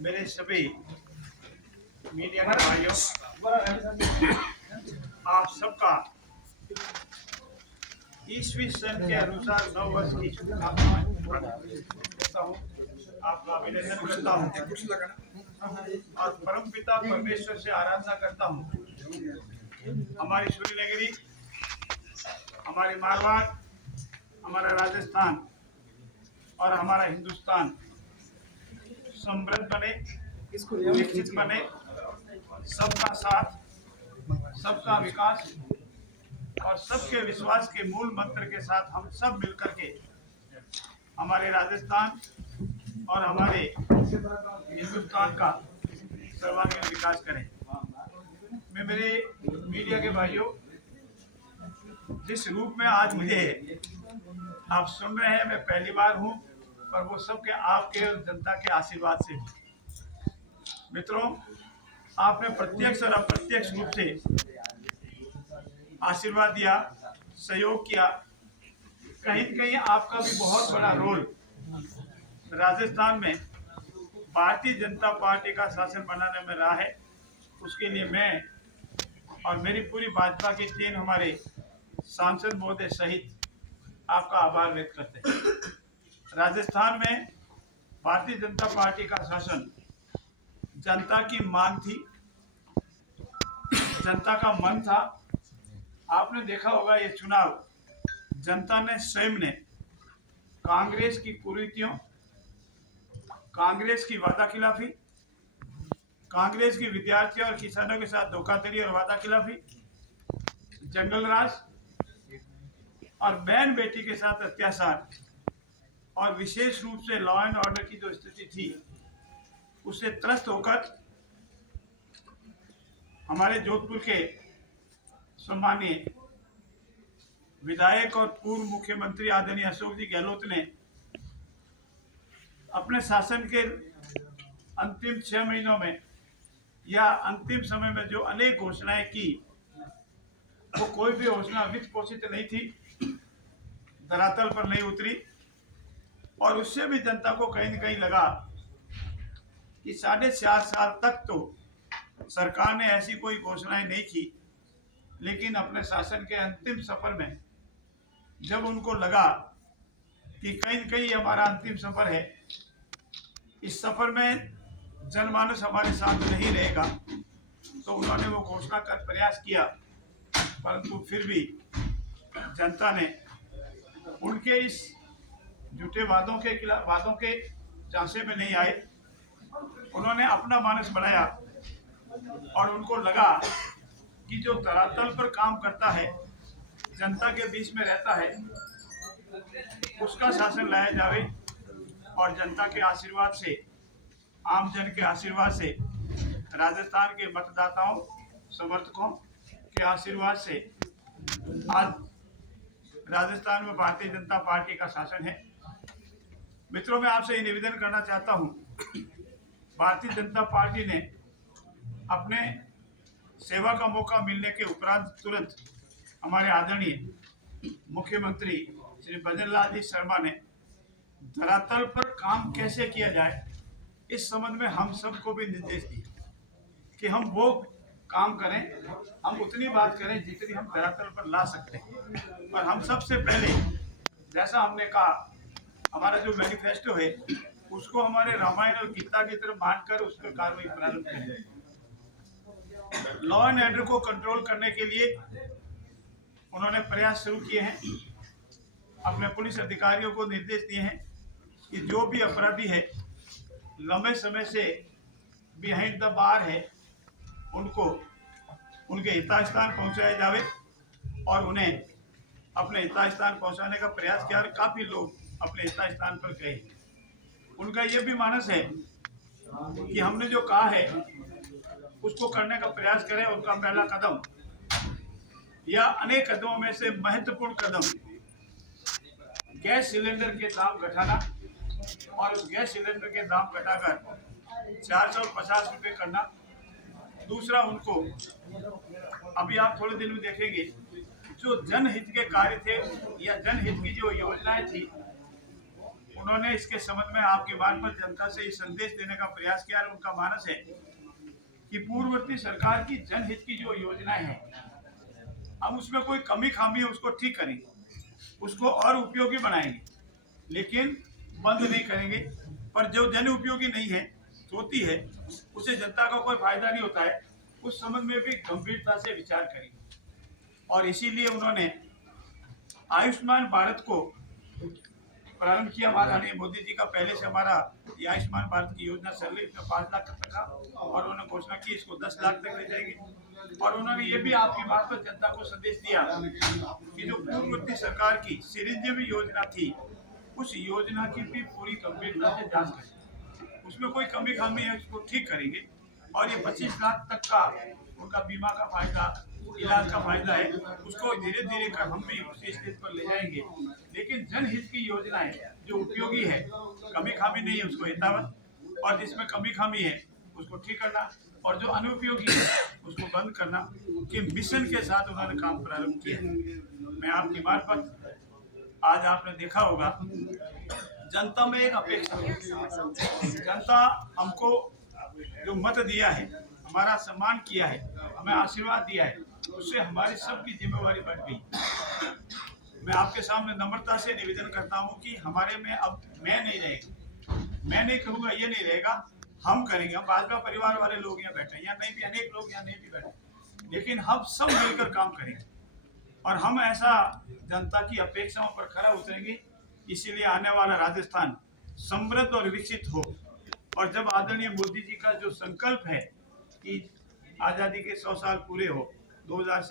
मेरे सभी मीडिया के भाइयों, आप सबका ईस्वी सन के अनुसार 9 वर्ष की शुभकामनाएं देता हूँ। आपका अभिनंदन करता हूँ और परम पिता परमेश्वर से आराधना करता हूँ। हमारी सूर्यनगरी, हमारी मारवाड़, हमारा राजस्थान और हमारा हिंदुस्तान समृद्ध बने, विकसित बने, सबका साथ, सबका विकास और सबके विश्वास के मूल मंत्र के साथ हम सब मिलकर के हमारे राजस्थान और हमारे हिंदुस्तान का सर्वांगीण विकास करें। मैं मेरे मीडिया के भाइयों, जिस रूप में आज मुझे आप सुन रहे हैं, मैं पहली बार हूं, पर वो सब के आपके जनता के आशीर्वाद से हूं। मित्रों, आपने प्रत्यक्ष और अप्रत्यक्ष रूप से आशीर्वाद दिया, सहयोग किया। कहीं न कहीं आपका भी बहुत बड़ा रोल राजस्थान में भारतीय जनता पार्टी का शासन बनाने में रहा है। उसके लिए मैं और मेरी पूरी भाजपा की टीम, हमारे सांसद महोदय सहित आपका आभार व्यक्त करते हैं। राजस्थान में भारतीय जनता पार्टी का शासन जनता की मांग थी, जनता का मन था। आपने देखा होगा, ये चुनाव जनता ने स्वयं ने कांग्रेस की कुरीतियों, कांग्रेस की वादा खिलाफी, कांग्रेस की विद्यार्थियों और किसानों के साथ धोखाधड़ी और वादा खिलाफी, जंगल राज और बहन बेटी के साथ अत्याचार और विशेष रूप से लॉ एंड ऑर्डर की जो स्थिति थी, उससे त्रस्त होकर हमारे जोधपुर के सम्मानीय विधायक और पूर्व मुख्यमंत्री आदरणीय अशोक जी गहलोत ने अपने शासन के अंतिम 6 महीनों में या अंतिम समय में जो अनेक घोषणाएं की, वो कोई भी घोषणा वित्त पोषित नहीं थी, धरातल पर नहीं उतरी। और उससे भी जनता को कहीं न कहीं लगा कि 4.5 साल तक तो सरकार ने ऐसी कोई घोषणाएं नहीं की, लेकिन अपने शासन के अंतिम सफर में जब उनको लगा कि कहीं न कहीं हमारा अंतिम सफर है, इस सफर में जनमानस हमारे साथ नहीं रहेगा, तो उन्होंने वो घोषणा कर प्रयास किया। परंतु फिर भी जनता ने उनके इस झूठे वादों के झांसे में नहीं आए। उन्होंने अपना मानस बढ़ाया और उनको लगा कि जो धरातल पर काम करता है, जनता के बीच में रहता है, उसका शासन लाया जावे और जनता के आशीर्वाद से, आम जन के आशीर्वाद से, राजस्थान के मतदाताओं, समर्थकों के आशीर्वाद से आज राजस्थान में भारतीय जनता पार्टी का शासन है। मित्रों, मैं आपसे ये निवेदन करना चाहता हूं, भारतीय जनता पार्टी ने अपने सेवा का मौका मिलने के उपरांत तुरंत हमारे आदरणीय मुख्यमंत्री श्री भजनलाल जी शर्मा ने धरातल पर काम कैसे किया जाए, इस संबंध में हम सबको भी निर्देश दिए कि हम वो काम करें, हम उतनी बात करें जितनी हम धरातल पर ला सकते हैं। और हम सबसे पहले, जैसा हमने कहा, हमारा जो मैनिफेस्टो है उसको हमारे रामायण और गीता की तरफ मानकर उस पर कार्रवाई प्रारंभ करें। लॉ एंड ऑर्डर को कंट्रोल करने के लिए उन्होंने प्रयास शुरू किए हैं। अपने पुलिस अधिकारियों को निर्देश दिए हैं कि जो भी अपराधी है, लंबे समय से बिहाइंड द बार है, उनको उनके हितस्थान पहुंचाया जावे और उन्हें अपने हितस्थान पहुंचाने का प्रयास किया। और काफी लोग अपने हितस्थान पर गए। उनका ये भी मानस है कि हमने जो कहा है उसको करने का प्रयास करें। उनका पहला कदम या अनेक कदमों में से महत्वपूर्ण कदम गैस सिलेंडर के दाम घटाना और उस गैस सिलेंडर के दाम घटाकर 450 रुपये करना। दूसरा, उनको अभी आप थोड़े दिन में देखेंगे, जो जनहित के कार्य थे या जनहित की जो योजनाएं थी, उन्होंने इसके संबंध में आपके मार्फत जनता से ये संदेश देने का प्रयास किया और उनका मानस है कि पूर्ववर्ती सरकार की जनहित की जो योजनाएं हैं, हम उसमें कोई कमी खामी है उसको ठीक करेंगे, उसको और उपयोगी बनाएंगे, लेकिन बंद नहीं करेंगे। पर जो जन उपयोगी नहीं है, होती है, उससे जनता का कोई फायदा नहीं होता है, उस संबंध में भी गंभीरता से विचार करेंगे। और इसीलिए उन्होंने आयुष्मान भारत को प्रारंभ किया। माननीय मोदी जी का पहले से हमारा ये आयुष्मान भारत की योजना चल रही है, 5 लाख तक का, और उन्होंने घोषणा की इसको 10 लाख तक ले जाएंगे। और उन्होंने ये भी आपकी बात पर जनता को संदेश दिया कि जो पूर्ववर्ती सरकार की चिरंजीवी योजना थी, उस योजना की भी पूरी गंभीरता से जांच करेंगे, उसमें कोई कमी खामी है उसको ठीक करेंगे। और ये 25 लाख तक का उनका बीमा का फायदा, इलाज का फायदा है, उसको धीरे धीरे कर हम भी उसी स्टेज पर ले जाएंगे। लेकिन जनहित की योजनाएं जो उपयोगी है, कमी खामी नहीं है उसको हितावत, और जिसमें कमी खामी है उसको ठीक करना, और जो अनुपयोगी है उसको बंद करना के मिशन के साथ उन्होंने काम प्रारंभ किया। मैं आपकी मार्फत, आज आपने देखा होगा जनता में एक अपेक्षा है, जनता हमको जो मत दिया है, हमारा सम्मान किया है, हमें आशीर्वाद दिया है, उससे हमारी सबकी जिम्मेवारी बढ़ गई। मैं आपके सामने नम्रता से निवेदन करता हूं कि हमारे में अब मैं नहीं रहेगा, मैं नहीं करूंगा, ये नहीं रहेगा, हम करेंगे। हम भाजपा परिवार वाले लोग यहाँ बैठे, यहाँ नहीं भी अनेक लोग यहाँ नहीं भी बैठे, लेकिन हम सब मिलकर काम करेंगे और हम ऐसा जनता की अपेक्षाओं पर खरा उतरेंगे। इसीलिए आने वाला राजस्थान समृद्ध और विकसित हो। और जब आदरणीय मोदी जी का जो संकल्प है कि आज़ादी के 100 साल पूरे हो, 2047